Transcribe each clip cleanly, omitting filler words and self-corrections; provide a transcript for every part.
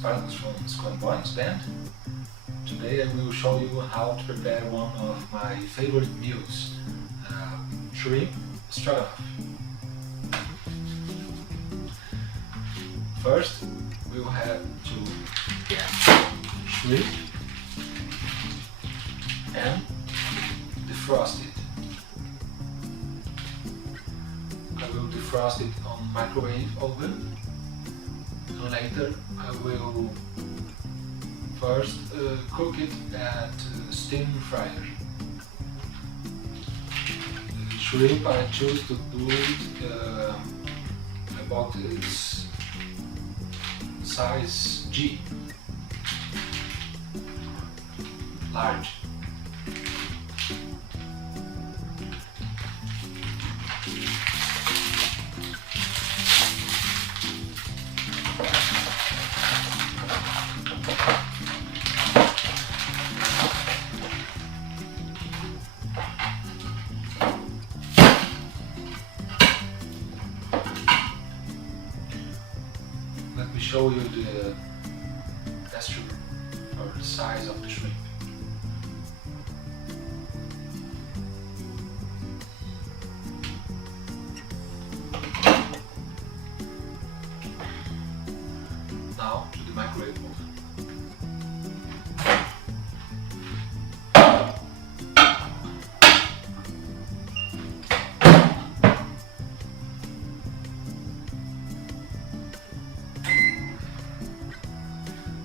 Spartacus from Squad Boys band. Today I will show you how to prepare one of my favorite meals, Shrimp Stroganoff. First, we will have to get shrimp and defrost it. I will defrost it on microwave oven, and later I will first cook it at steam fryer. The shrimp I choose to do it about its size G, large. Let me show you the texture or the size of the shrimp. Now to the microwave oven.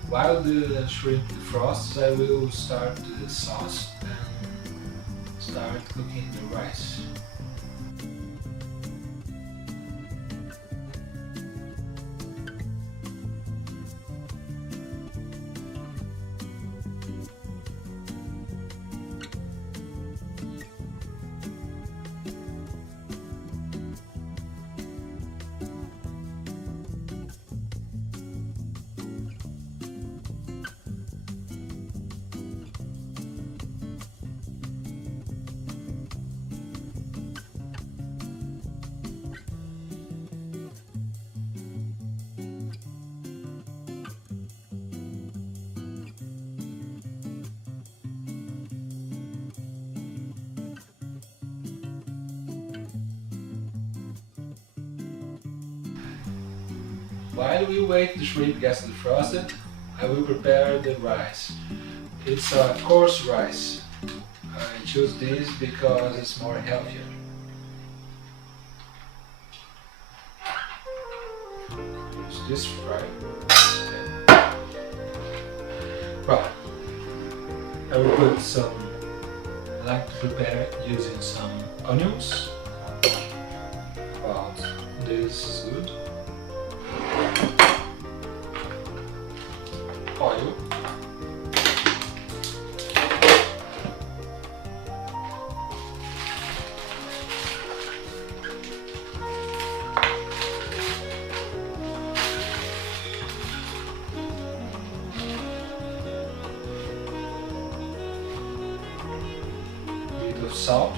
While the shrimp defrosts, I will start the sauce and start cooking the rice. While we wait the shrimp gets defrosted, I will prepare the rice. It's a coarse rice. I choose this because it's more healthier. Use this fry. Right. I will put some, I like to prepare it using some onions. About this is good. Oil, a bit of salt,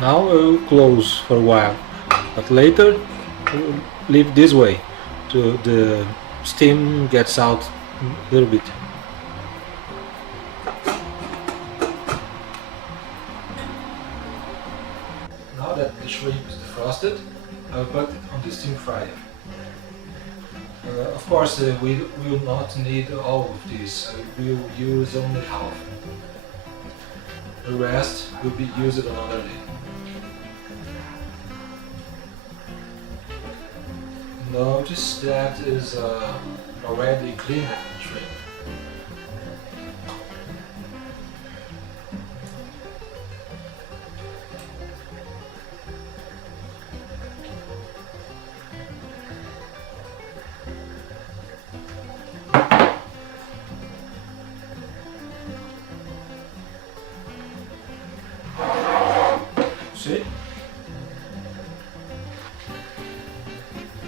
Now we'll close for a while, but later we'll leave this way to the steam gets out a little bit. Now that the shrimp is defrosted, I'll put it on the steam fryer. Of course, we will not need all of this. We'll use only half. The rest will be used another day. Notice that is already cleaned shrimp. See?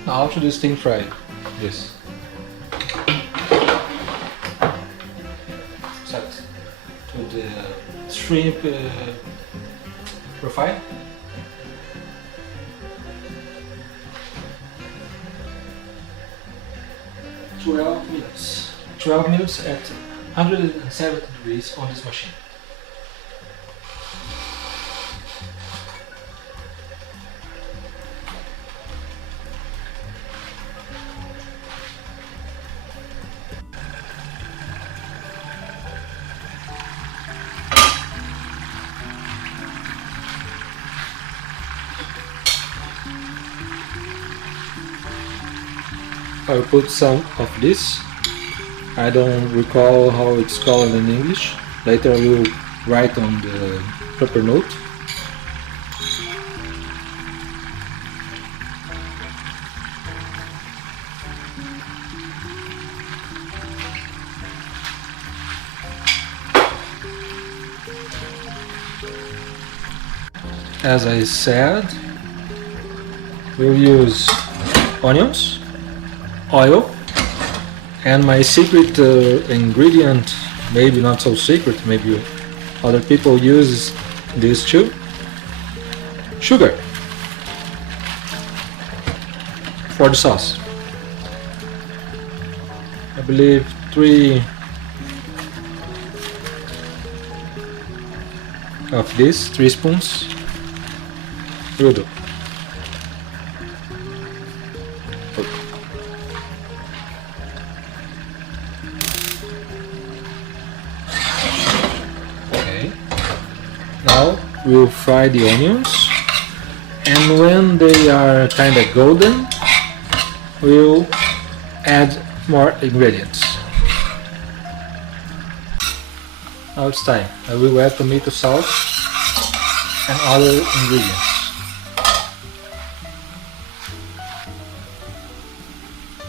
Now to the steam fry. Yes. Set to the shrimp profile. .12 minutes. 12 minutes at 170 degrees on this machine. I'll put some of this. I don't recall how it's called in English. Later I will write on the proper note. As I said, we'll use onions, oil, and my secret ingredient, maybe not so secret, maybe other people use this too, sugar for the sauce. I believe 3 of this, 3 spoons will do. Now we'll fry the onions, and when they are kind of golden, we'll add more ingredients. Now it's time. I will add tomato sauce and other ingredients.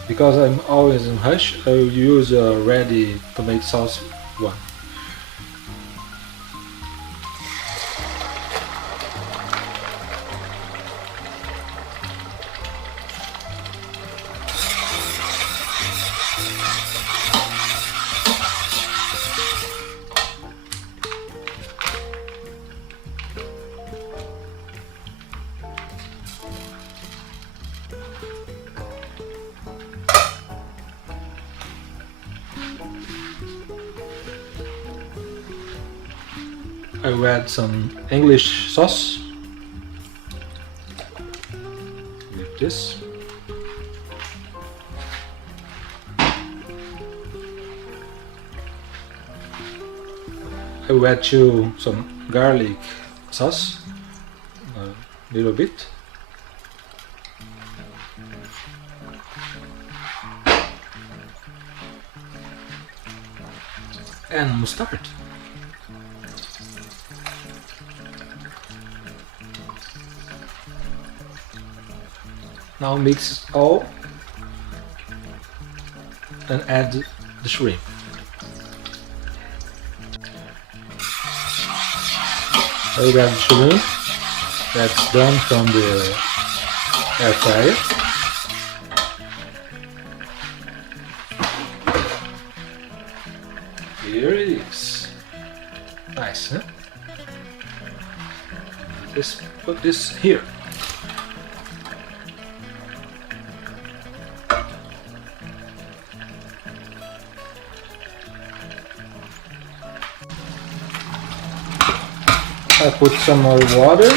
Because I'm always in rush, I will use a ready tomato sauce one. I will add some English sauce with this. I will add too some garlic sauce, a little bit. And mustard. Now mix all and add the shrimp. I will add the shrimp that's done from the air fryer. Here it is. Nice, huh? This put this here. I put some more water.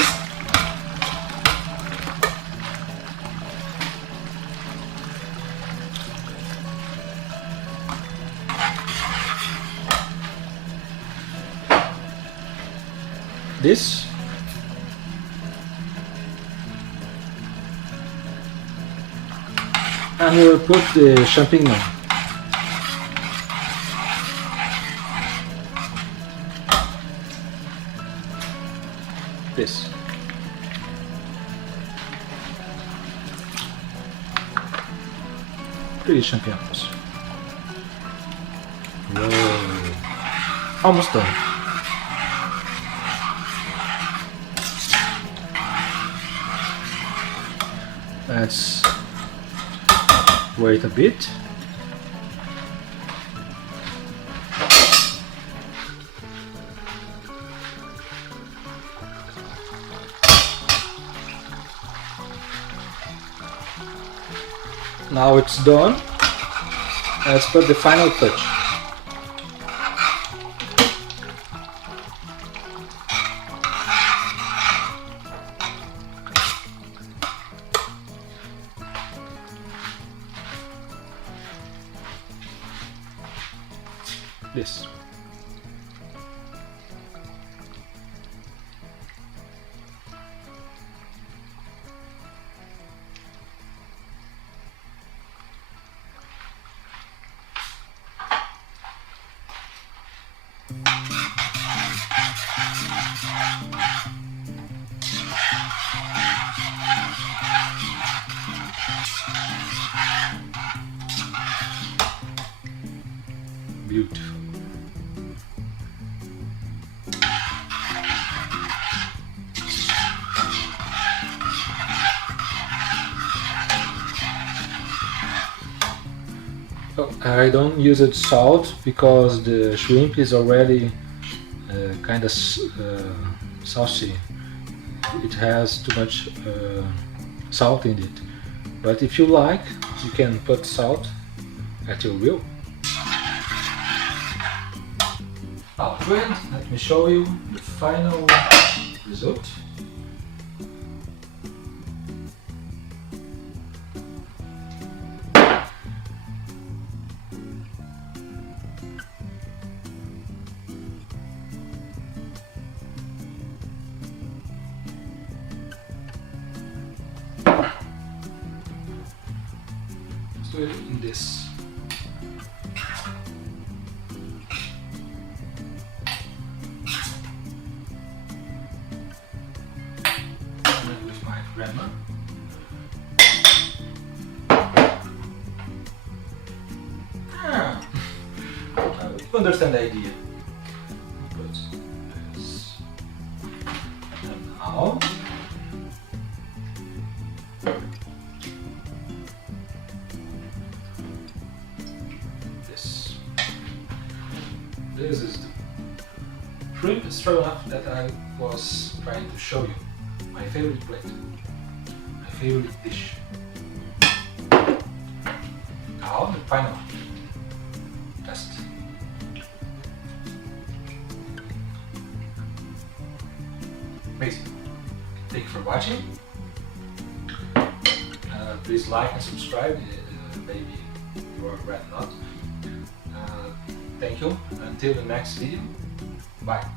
This. And we'll put the champignon. This. Pretty champignons. Whoa. Almost done. Let's wait a bit. Now it's done. Let's put the final touch. This. Beautiful. Oh, I don't use it salt because the shrimp is already kind of saucy. It has too much salt in it. But if you like, you can put salt at your will. Our friend, let me show you the final result. Let's do it in this. Grandma. You understand the idea. Put this. And now this. This is the shrimp stroganoff that I was trying to show you. My favorite plate. Favorite dish. Now the final test. Amazing. Thank you for watching. Please like and subscribe. Maybe you are glad not. Thank you. Until the next video. Bye.